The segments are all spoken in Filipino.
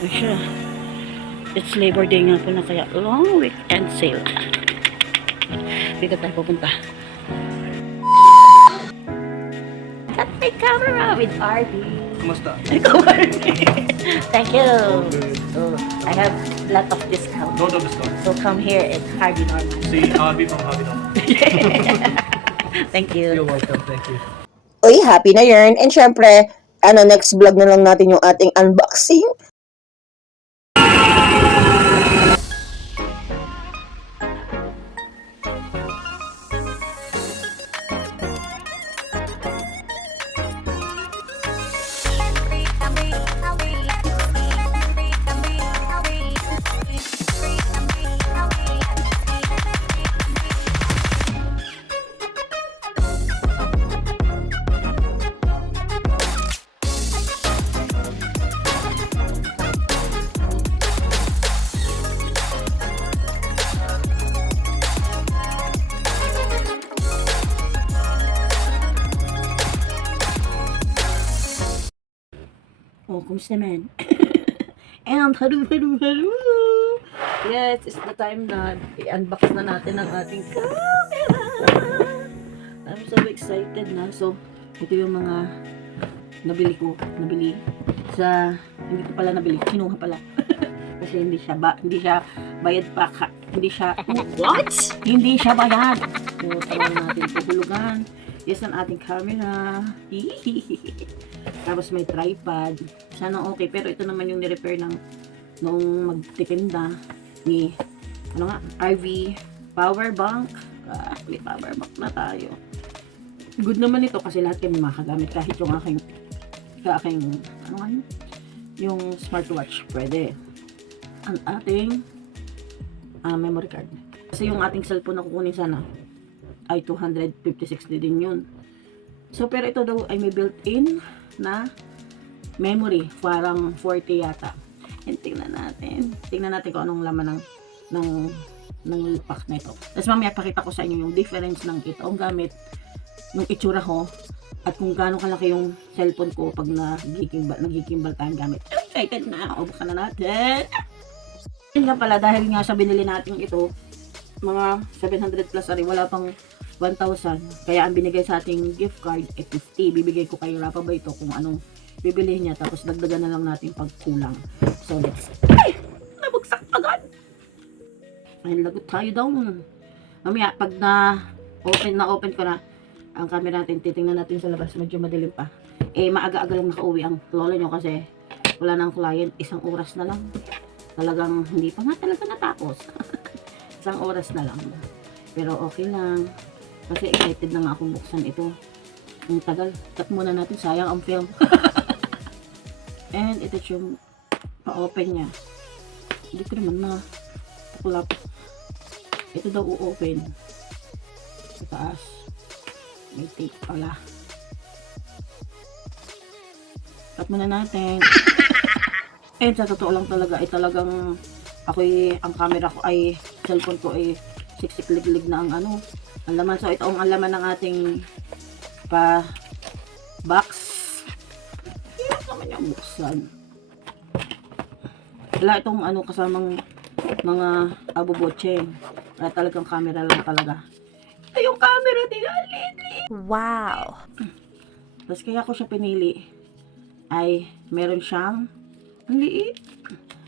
Ay siya. It's Labor Day nga po na kaya long weekend sale. Dito tayo pupunta. Got my camera with RD. Kumusta? Thank you. Good. So, I have a lot of discount. No double stone. So come here at Harvey Norman. Si Abby from Abby naman. Thank You're you. welcome, thank you. Uy, happy na yarn. And syempre, next vlog na lang natin yung ating unboxing. Oh, kumusta man? And hello. Yes, it's the time na i-unbox na natin ang ating camera. I'm so excited na. So, ito yung mga nabili sa, hindi ko pala nabili, kinuha pala. Kasi hindi siya bayad pa, hindi siya, what? Hindi siya bayad. So, tawag natin tuhulugan. Yes, ang ating camera. Tapos may tripod. Sana okay. Pero ito naman yung ni-repair nung magtitinda ni, RV power bank. May power bank na tayo. Good naman ito kasi lahat kami makagamit. Kahit yung aking yung smartwatch. Pwede. Ang ating memory card. Kasi yung ating cellphone na kukunin sana ay 250-60 din yun. So, pero ito daw ay may built-in na memory. Parang 40 yata. And tingnan natin kung anong laman ng pack na ito. Tapos mamaya pakita ko sa inyo yung difference ng ito ang gamit, yung itsura ko, at kung gaano kalaki yung cellphone ko pag nagigimbal tayong gamit. Excited na! Buksan na natin! Yun nga pala, dahil nga sa binili natin ito, mga 700 plus ari, wala pang 1,000. Kaya ang binigay sa ating gift card ay 50. Bibigay ko kay Rapa ba ito kung anong bibili niya. Tapos dagdagan na lang natin pag kulang. So let's... Ay! Nabugsak agad! Ay, lagot tayo daw. Mamaya, pag na-open ko na ang camera natin, titingnan natin sa labas. Medyo madilim pa. Maaga-aga lang nakauwi ang lola nyo kasi wala nang client. 1 oras na lang. Talagang hindi pa nga talaga natapos. 1 oras na lang. Pero okay lang. Kasi excited na nga akong buksan ito. Ang tagal. Cut muna natin. Sayang ang film. And ito yung pa-open niya. Hindi ko naman na tuklap. Ito daw u-open. Sa taas. May tape pala. Cut muna natin. And sa totoo lang talaga ay talagang ang camera ko ay cellphone ko ay siksik-lig-lig na ang laman. So ito ang laman ng ating box. Hirap naman yung buksan. Wala itong kasamang mga abobotse. Kaya talagang camera lang talaga. Ito yung camera nila. Wow! Tapos kaya ko siya pinili ay meron siyang ang liit.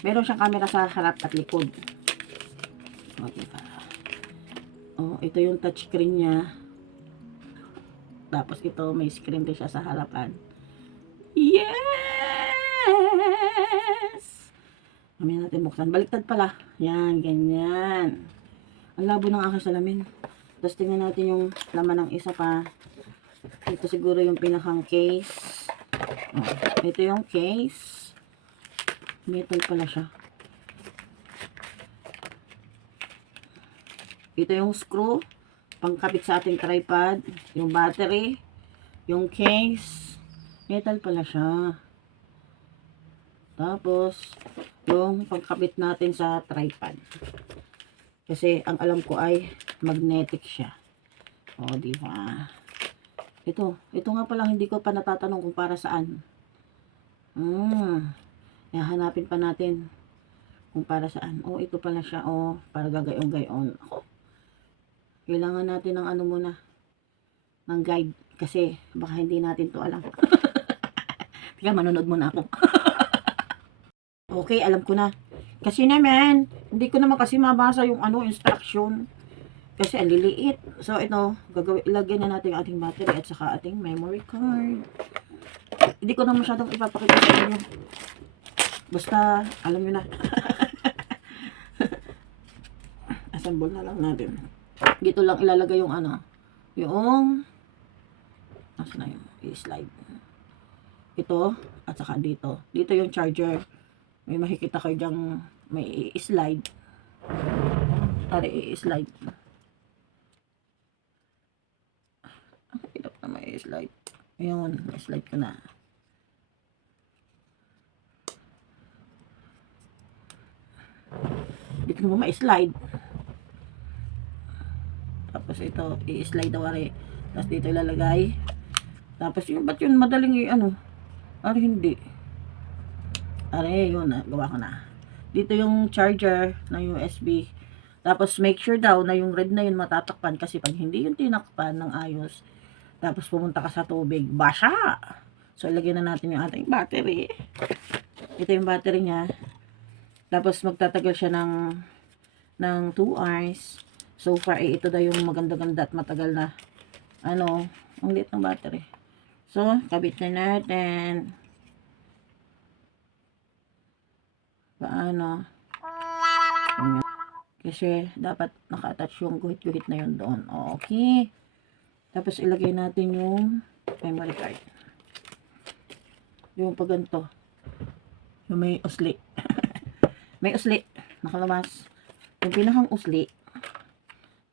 Meron siyang camera sa harap at likod. O, diba? O, ito yung touchscreen niya. Tapos ito, may screen din siya sa harapan. Yes! Mamaya natin buksan. Baliktad pala. Yan, ganyan. Ang labo ng aking salamin. Tapos tingnan natin yung laman ng isa pa. Ito siguro yung pinakang case. O, ito yung case. Metal pala siya. Ito yung screw, pangkabit sa ating tripod, yung battery, yung case, metal pala siya. Tapos, yung pangkabit natin sa tripod. Kasi, ang alam ko ay magnetic siya. O, diba? Ito nga pala hindi ko pa natatanong kung para saan. Hanapin pa natin kung para saan. Oh, ito pala siya. Oh, para gagayon-gayon. Ako, kailangan natin ng ano muna, ng guide. Kasi baka hindi natin to alam. Kaya manonood muna ako. Okay, alam ko na. Kasi naman, hindi ko naman kasi mabasa yung instruction. Kasi ang liliit. So, ito, ilagay na natin yung ating battery at saka ating memory card. Hindi ko na masyadong ipapakita sa inyo. Basta, alam nyo na. Assemble na lang natin. Dito lang ilalagay yung yung, nasa na yung i-slide. Ito, at saka dito. Dito yung charger. May makikita kayo dyang may i-slide. Tara, i-slide. Ang hirap na may i-slide. Ayun, i-slide ko na. Dito mo ma-slide. Tapos ito, i-slide daw ari. Tapos dito ilalagay. Tapos yung, ba't yun madaling ari hindi. Ari, yun na, gawa ko na. Dito yung charger ng USB. Tapos make sure daw na yung red na yun matatakpan kasi pag hindi yung tinakpan ng ayos, tapos pumunta ka sa tubig, basa! So, ilagay na natin yung ating battery. Ito yung battery niya. Tapos magtatagal siya ng 2 hours. So far, ito daw yung maganda-ganda at matagal na ang liit ng battery. So, kabit na natin. Paano? Kasi dapat naka-attach yung guhit-guhit na yun doon. Okay. Tapos ilagay natin yung memory card. Yung pag ganito. Yung may usli. May usli. Nakalabas. Yung pinakang usli.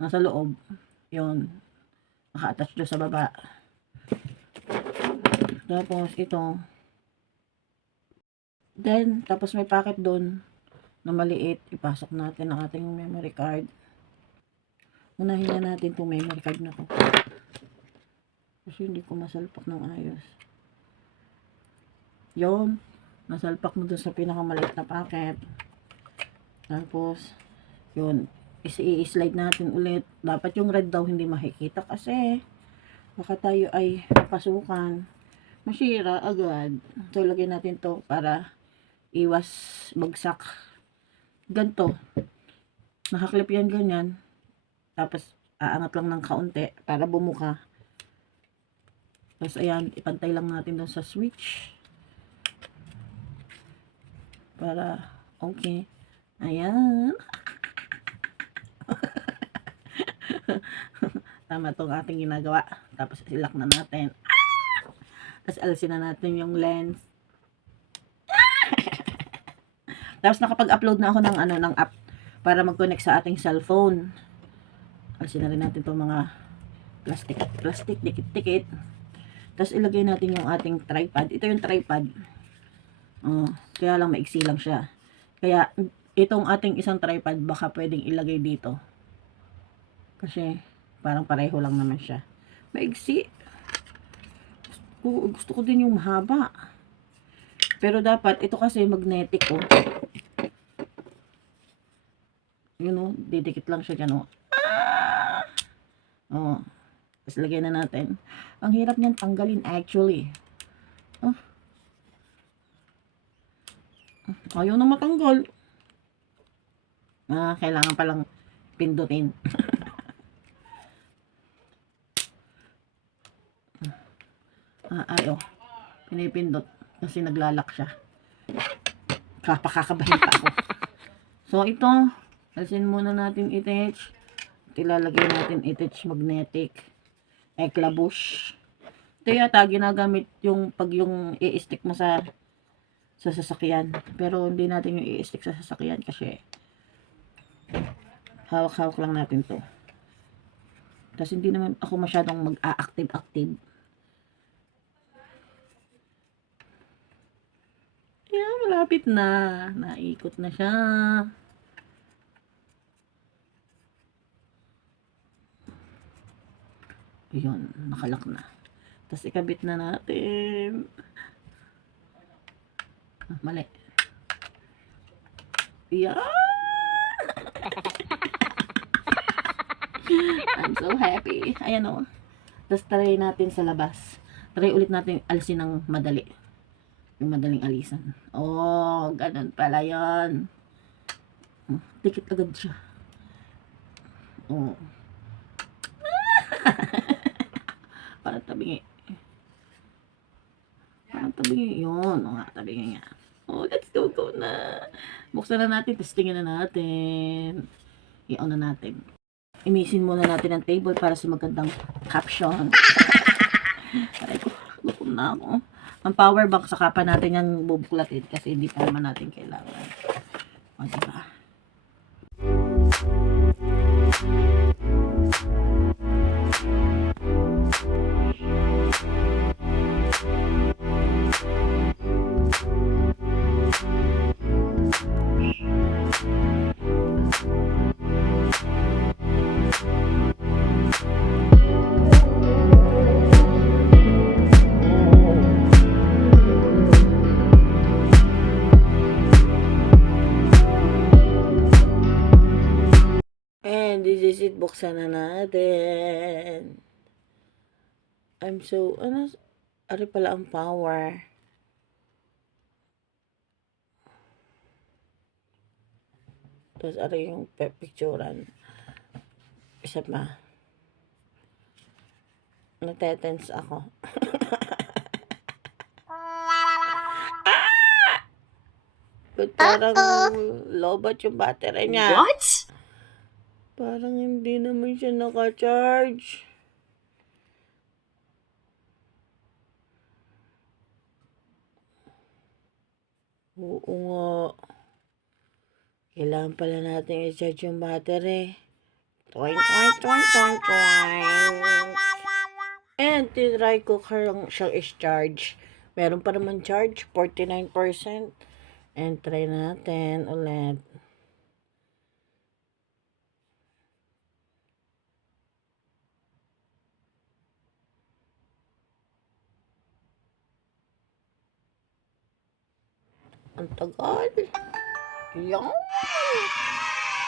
Nasa loob. Yun. Naka-attach doon sa baba. Tapos ito. Then, tapos may packet doon na maliit. Ipasok natin ang ating memory card. Unahin na natin itong memory card na to. Kasi hindi ko masalpak ng ayos. Yun. Nasalpak mo doon sa pinakamaliit na packet. Tapos, yun. I-slide natin ulit. Dapat yung red daw hindi makikita kasi baka tayo ay pasukan. Masira agad. So, lagyan natin to para iwas bagsak. Ganto. Nakaklip yan ganyan. Tapos, aangat lang ng kaunti para bumuka. Tapos, ayan, ipantay lang natin doon sa switch. Para, okay. Ayan. Tama tong ating ginagawa. Tapos, ilock na natin. Tapos, alisin na natin yung lens. Tapos nakapag-upload na ako ng app para mag-connect sa ating cellphone. Alisin na rin natin itong mga plastic, dikit-dikit. Tapos ilagay natin yung ating tripod. Ito yung tripod. Kaya lang maiksi lang siya. Kaya itong ating isang tripod baka pwedeng ilagay dito. Kasi parang pareho lang naman siya. Maiksi. Gusto ko din yung mahaba. Pero dapat ito kasi magnetic didikit lang siya dyan tapos lagay na natin. Ang hirap niyan tanggalin actually. Ayaw na matanggal. Kailangan palang pindutin. Ayaw. Pinipindot kasi naglalak siya. Kakakabahin pa ako. So ito, alisin muna natin i-attach. Ilalagay natin i-attach magnetic. Eklabush. Ito yata ginagamit yung pag yung i-stick mo sa sasakyan. Pero hindi natin yung i-stick sa sasakyan kasi hawak-hawak lang natin to. Tapos hindi naman ako masyadong mag-a-active. Ayan, malapit na. Naikot na siya. Ayun, nakalak na. Tapos ikabit na natin. Mali. Yeah! I'm so happy. Ayan o. Tapos try natin sa labas. Try ulit natin alisin ng madali. Yung madaling alisan. Oh, ganun pala yun. Tikit agad siya. Oh. Parang tabingi. Parang tabingi. Yun. O nga, tabingi nga. Oh, let's go na. Buksan na natin. Testingin na natin. I-on na natin. Imisin muna natin ang table para sa magandang caption. Aray ko, gutom na ako. Ang power bank, saka pa natin yan bubuklatin kasi hindi pa naman natin kailangan. O, diba? And this is it. Buksan na natin. I'm so, ano pala ang power. Tapos, yung picturean. Isa pa. Natetense ako. But parang lobat yung battery niya. What? Parang hindi naman siya naka-charge. Oo nga. Kailangan pala natin i-charge yung battery. Twing, twing, twing, twing, twing. And tinry ko siyang i-charge. Meron pa naman charge, 49%. And try natin ulit. Ang tagal. Yan.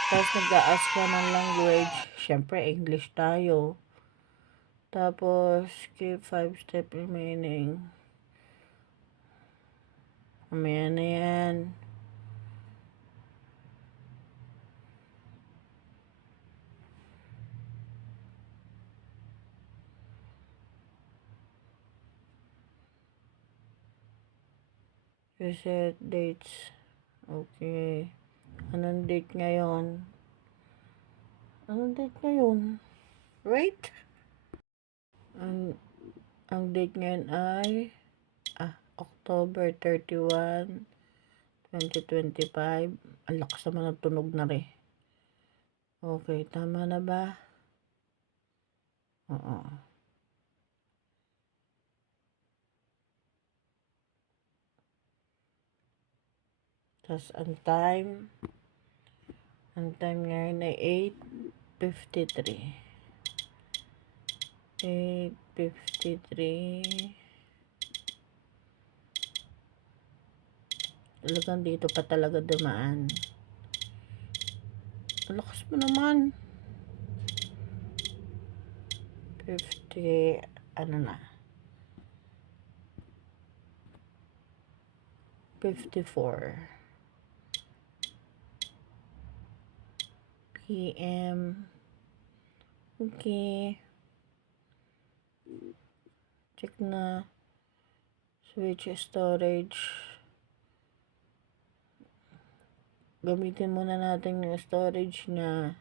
Tapos nag-a-ask ka ng language. Siyempre, English tayo. Tapos, skip 5 step remaining. Mamaya na yan. Reset dates. Okay. Anong date ngayon? Anong date ngayon? Right? Ang date ngayon ay October 31, 2025. Ang lakas naman ng tunog na rin. Okay, tama na ba? Oo. Tapos ang time ngayon ay 8:53. 8:53. Talagang dito pa talaga dumaan. Ang lakas mo naman. 50, ano na? 54 PM. Okay. Check na. Switch storage. Gamitin muna natin yung storage na.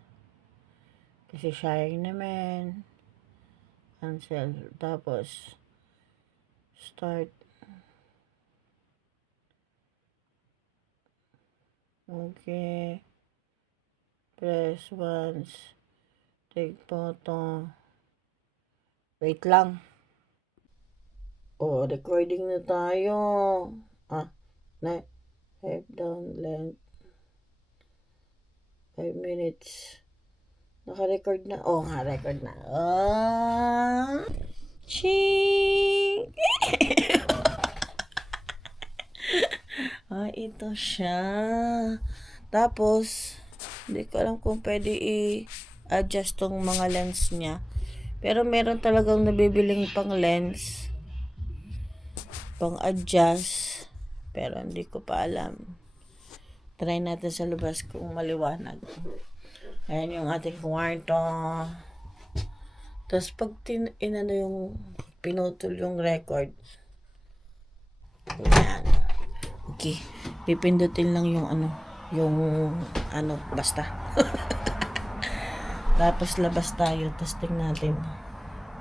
Kasi sayang naman. Cancel. Tapos, start. Okay. Press once. Take photo. Wait lang. Oh, recording na tayo. Type down length. 5 minutes. Naka-record na. Oh, naka-record na. Ching! Ito siya. Tapos, hindi ko alam kung pwede i-adjust tong mga lens niya. Pero meron talagang nabibiling pang lens, pang adjust. Pero hindi ko pa alam. Try natin sa labas kung maliwanag. Ayan yung ating kwarto. Tapos pag inano yung pinutol yung record. Ayan. Okay. Pipindutin lang yung basta. Tapos labas tayo. Testing natin.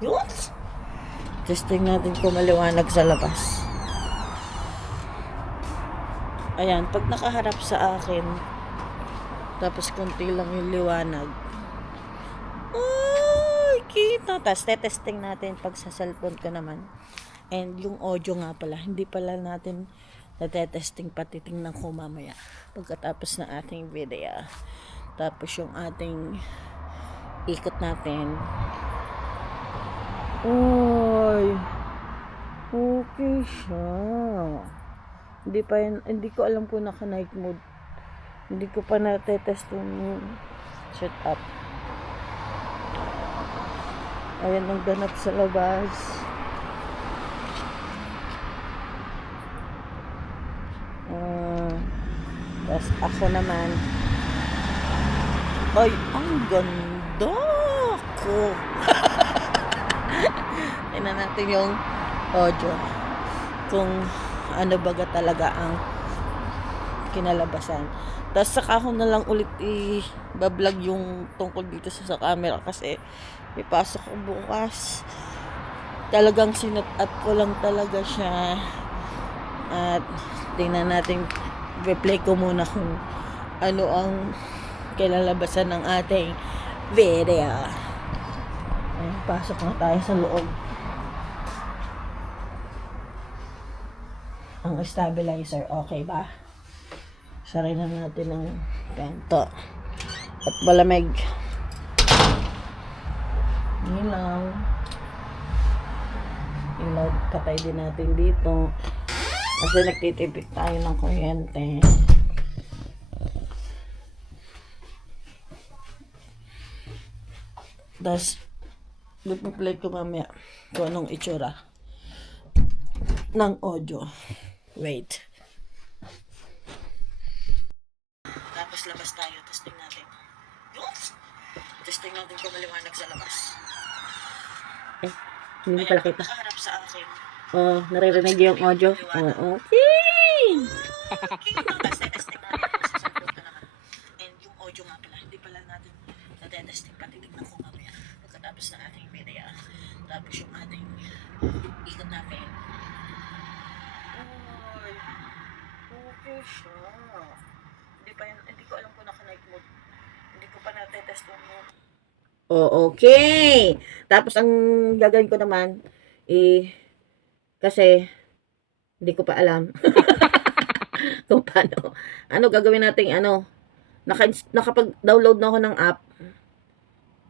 Yun! Testing natin kung maliwanag sa labas. Ayan, pag nakaharap sa akin, tapos konti lang yung liwanag, ay, kita. Tapos testing natin pag sa cellphone ko naman. And yung audio nga pala, hindi pala natin natetesting, pati tingnan ko mamaya pagkatapos ng ating video. Tapos yung ating ikot natin. Ay, okay siya. Hindi ko alam kung naka night mode. Hindi ko pa natetest yung setup. Ayan ang ganap sa labas. Tapos ako naman. Ay, ang ganda ko. Tingnan natin yung audio. Kung ano baga talaga ang kinalabasan. Tapos saka ako na lang ulit i-vlog yung tungkol dito sa camera kasi ipasok ko bukas. Talagang sinat up ko lang talaga siya. At tingnan natin, replay ko muna kung ano ang kinalabasan ng ating video. Ayun, pasok na tayo sa loob. Ang stabilizer, okay ba? Saray na natin ng ganito. At malamig. Ilaw. Ilaw, patay din natin dito. Kasi nagtitipid tayo ng kuryente. Tapos, play ko mamaya kung anong itsura ng audio. Wait. Tapos labas tayo. Testing natin. Testing natin kung maliwanag sa labas. Hindi pala kita. Nakaharap sa akin. Oh, naririnig yung audio. Oh, okay. Tapos testing natin kung sa cellphone ka naman. And yung audio nga pala, hindi pala natin natetesting, pati tignan ko mamaya pagkatapos ng ating video. Tapos yung ating ikot natin. Okay siya. Hindi ko alam kung naka-night mode. Hindi ko pa natetest yung mode. Oh, okay. Tapos ang gagawin ko naman, kasi hindi ko pa alam kung paano. Ano gagawin natin, nakapag-download na ako ng app.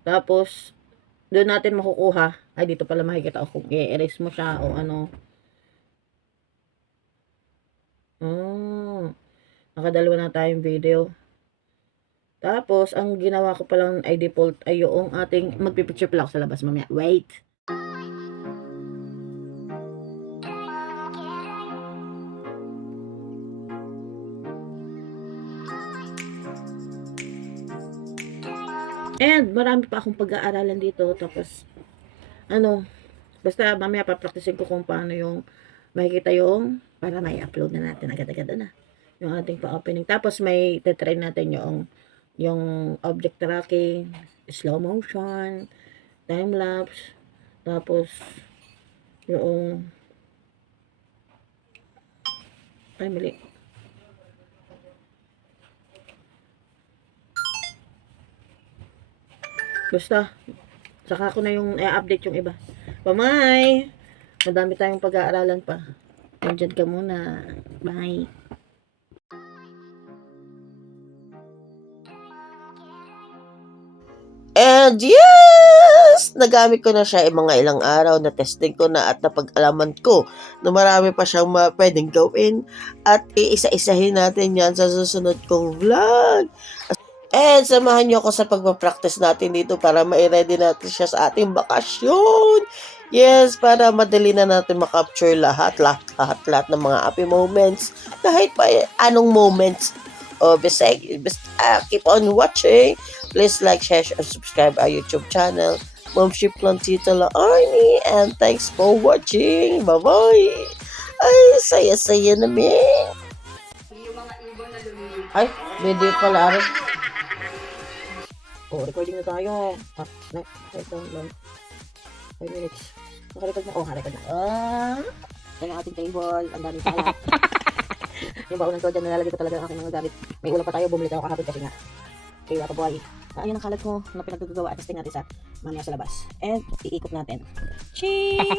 Tapos, doon natin makukuha. Ay, dito pala makikita kung i-erase mo siya o ano. Oh, nakadalawa na tayong video. Tapos, ang ginawa ko palang ay default ay yung ating, magpipicture pala ako sa labas mamaya. Wait. And, marami pa akong pag-aaralan dito. Tapos, basta mamaya papracticein ko kung paano yung makikita yung, para may upload na natin agad-agad na yung ating pa-opening. Tapos, may tetry natin yung object tracking, slow motion, time-lapse, tapos yung ay mali basta saka ko na yung i-update yung iba. Bye! Madami tayong pag-aaralan pa. Nandiyan ka muna. Bye! And yes! Once nagamit ko na siya mga ilang araw na testing ko na at napag-alaman ko na marami pa siyang pwedeng gawin at iisa-isahin natin yan sa susunod kong vlog. And samahan niyo ako sa pagpapractice natin dito para ma-ready natin siya sa ating bakasyon. Yes, para madali na natin makapture lahat ng mga happy moments. Kahit pa anong moments. Basta keep on watching. Please like, share, and subscribe our YouTube channel. Momship lang Tita La Arnie. And thanks for watching. Bye-bye. Ay, saya-saya namin. Ay, video pala rin. Oh, recording na tayo. Wait lang. 5 minutes. Nakarecord na. Oh, nakarecord na. Yan ang ating table. Ang daming kalat. Yung baunan ko dyan, nalalagay ko talaga ang aking mga gamit. May ulam pa tayo, bumili tayo kahapon kasi nga. Kaya kabuhay. Ayun ang kalat ko na pinagagawa at testing natin sa mamaya sa labas. And iikot natin. Ching!